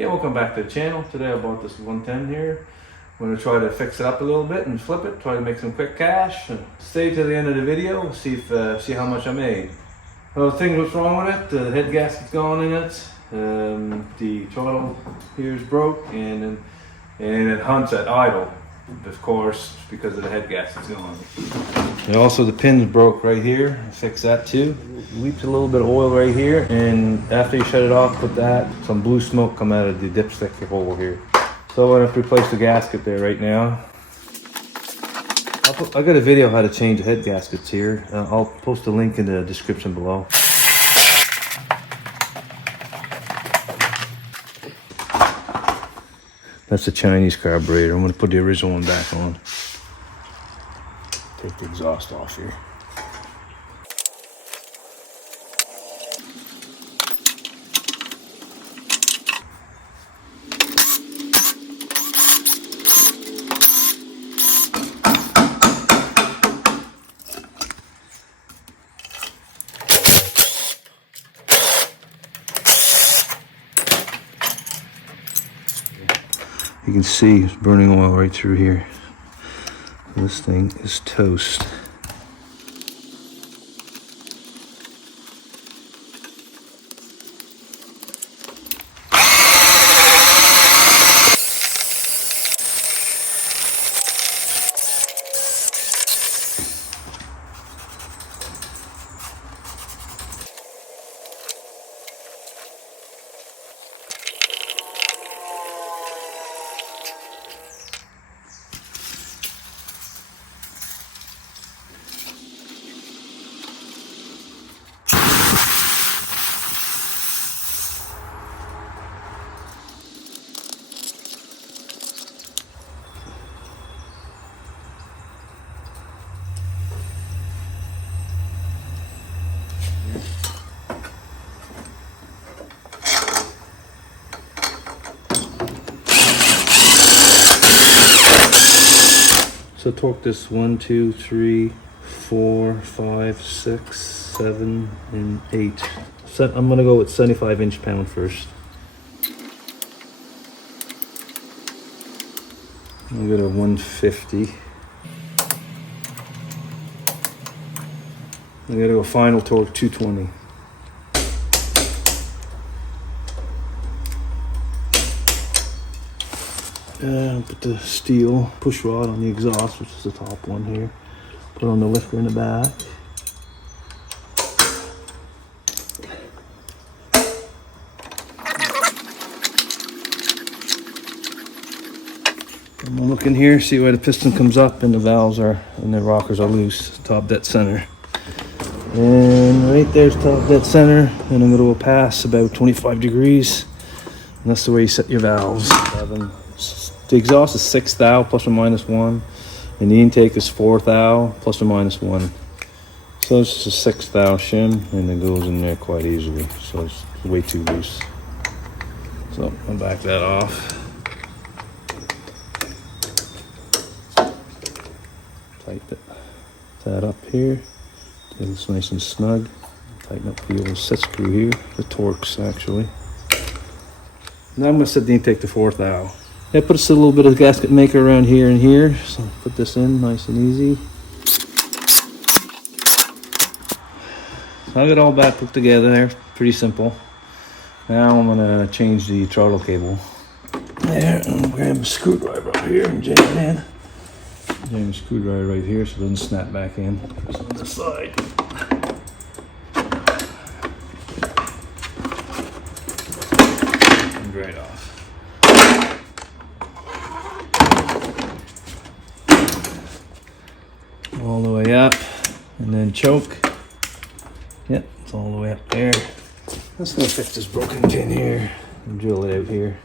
Yeah, welcome back to the channel. Today I bought this 110 here. I'm going to try to fix it up a little bit and flip it, try to make some quick cash. And stay to the end of the video, see how much I made. Well, the thing what's wrong with it, the head gasket's gone in it. The throttle here is broke, and it hunts at idle, of course, because of the head gasket's gone. And also the pin's broke right here. I fixed that too. Leaks a little bit of oil right here, and after you shut it off, put that, some blue smoke come out of the dipstick hole here. So I'm gonna replace the gasket there right now. I got a video how to change the head gaskets here. I'll post a link in the description below. That's the Chinese carburetor. I'm gonna put the original one back on. Take the exhaust off here. You can see it's burning oil right through here. This thing is toast. So torque this 1, 2, 3, 4, 5, 6, 7, and 8. So I'm gonna go with 75 inch-pound first. I'll go to 150. I gotta go final torque 220. And put the steel push rod on the exhaust, which is the top one here. Put on the lifter in the back. I'm gonna look in here, see where the piston comes up and the valves are, and the rockers are loose, top dead center. And right there's top dead center, and I'm gonna go past about 25 degrees. And that's the way you set your valves. The exhaust is 6 thou plus or minus 1, and the intake is 4 thou plus or minus 1. So it's just a 6 thou shim, and it goes in there quite easily. So it's way too loose. So I'll back that off. Tighten that up here. It's nice and snug. Tighten up the old set screw here. The Torx actually. Now I'm going to set the intake to 4 thou. Yeah, put a little bit of gasket maker around here and here. So put this in nice and easy. So I got it all back put together there. Pretty simple. Now I'm gonna change the throttle cable. There, and I'll grab a screwdriver up here and jam it in. Jam a screwdriver right here so it doesn't snap back in. It's on this side. And right off. All the way up, and then choke. Yep, it's all the way up there. Let's go fix this broken pin here and drill it out here.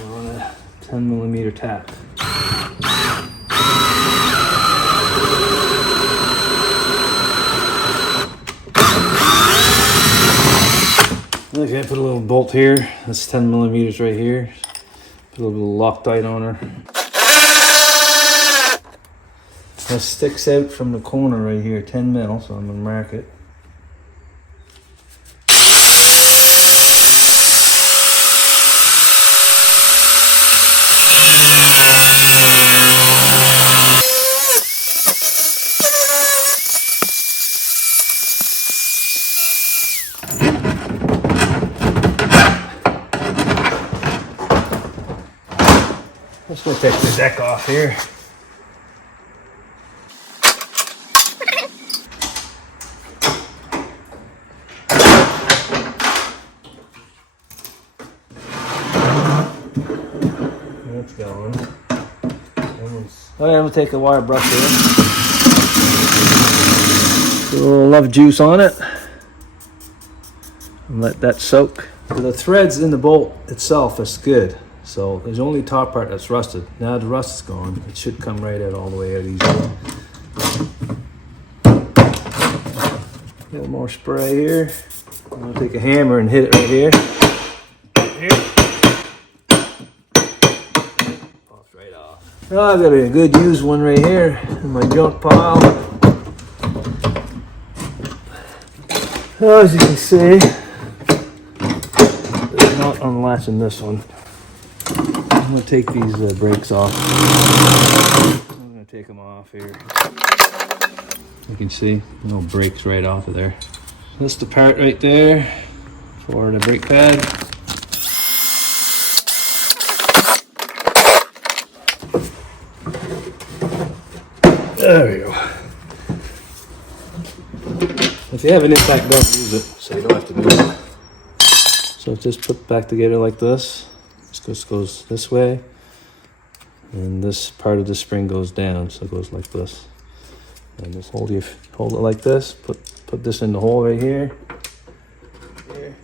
We're on a 10mm tap. Okay, put a little bolt here. That's 10 millimeters right here. Put a little Loctite on her. That sticks out from the corner right here, 10 mil, so I'm gonna mark it. Let's go take the deck off here. That's going. Oh yeah, we'll take a wire brush here. Put a little love juice on it. And let that soak. So the threads in the bolt itself is good. So there's only the top part that's rusted. Now the rust is gone. It should come right out all the way out easily. A little more spray here. I'm gonna take a hammer and hit it right here. Here. Pops right off. Oh, I've got a good used one right here in my junk pile. Oh, as you can see, it's not unlatching this one. I'm going to take these brakes off. I'm going to take them off here. You can see, no brakes right off of there. That's the part right there for the brake pad. There we go. If you have an impact, don't use it, so you don't have to do it. So just put back together like this. This goes this way, and this part of the spring goes down, so it goes like this. And just hold it like this. Put this in the hole right here. Here.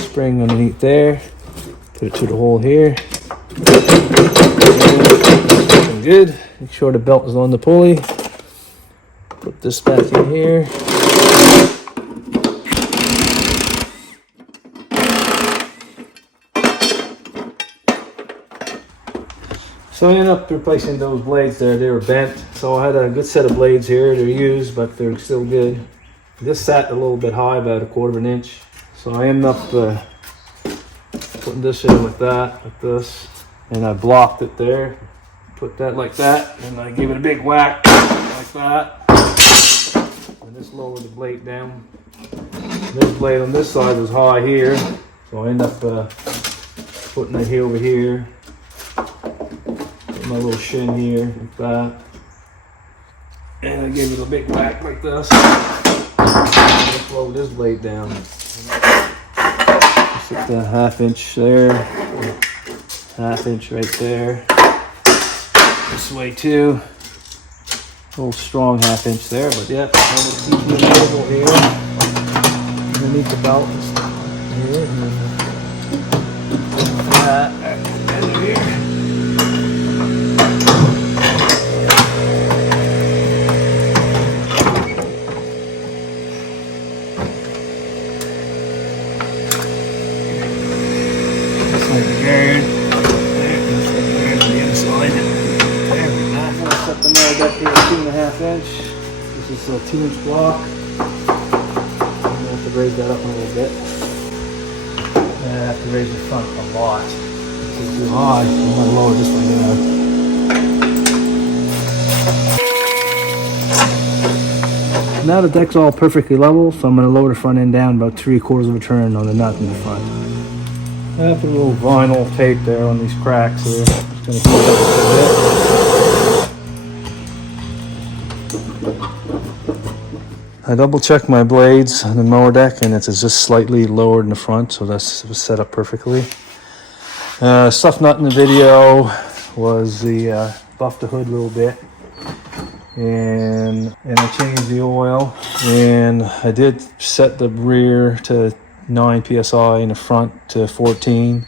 Spring underneath there. Put it through the hole here. Looking good. Make sure the belt is on the pulley. Put this back in here. So I ended up replacing those blades there. They were bent. So I had a good set of blades here. They're used, but they're still good. This sat a little bit high, about 1/4 of an inch. So I ended up putting this in with that, like this. And I blocked it there. Put that like that, and I give it a big whack like that. And just lower the blade down. This blade on this side was high here, so I end up putting it here over here. Put my little shin here like that, and I give it a big whack like this. Just lower this blade down. Just hit the 1/2 inch there, 1/2 inch right there. This way too. A little strong 1/2 inch there, but yeah, I'm gonna keep the cable here underneath the belt and stuff here. That under here. Just like the guard. There, just like the guard on the inside. Set the nail back here at 2.5 inch. This is a 2-inch block. I'm gonna have to raise that up a little bit. And I have to raise the front a lot. This is too high. I'm gonna lower this one down. Now the deck's all perfectly level, so I'm gonna lower the front end down about 3/4 of a turn on the nut in the front. I put a little vinyl tape there on these cracks here. Just gonna keep it up a bit. I double checked my blades on the mower deck, and it's just slightly lowered in the front, so that's set up perfectly. Stuff not in the video was the buff the hood a little bit, and I changed the oil, and I did set the rear to 9 psi and the front to 14.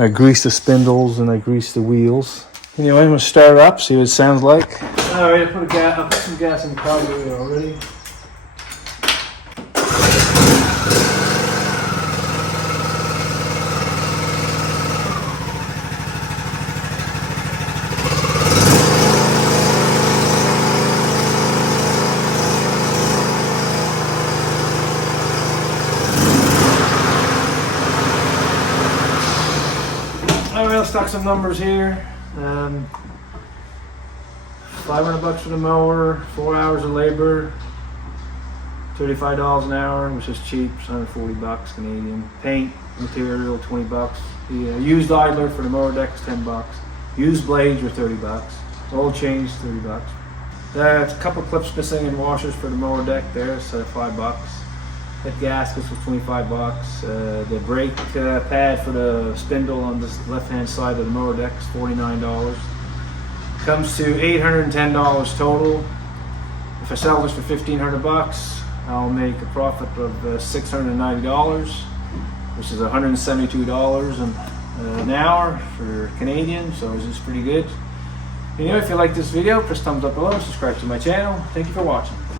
I grease the spindles and I grease the wheels. Anyway, I'm gonna start it up, see what it sounds like. All right, I put some gas in the carburetor already. Alright, I'll stock some numbers here. $500 for the mower, 4 hours of labor, $35 an hour, which is cheap, it's $140 Canadian. Paint, material, $20. The used idler for the mower deck is $10. Used blades are $30. Oil change, $30. That's a couple clips missing and washers for the mower deck there, so $5. That gaskets was $25. The brake pad for the spindle on this left-hand side of the mower deck is $49. Comes to $810 total. If I sell this for $1,500, I'll make a profit of $690, which is $172 an hour for Canadian, so this is pretty good. Anyway, if you like this video, press thumbs up below, subscribe to my channel. Thank you for watching.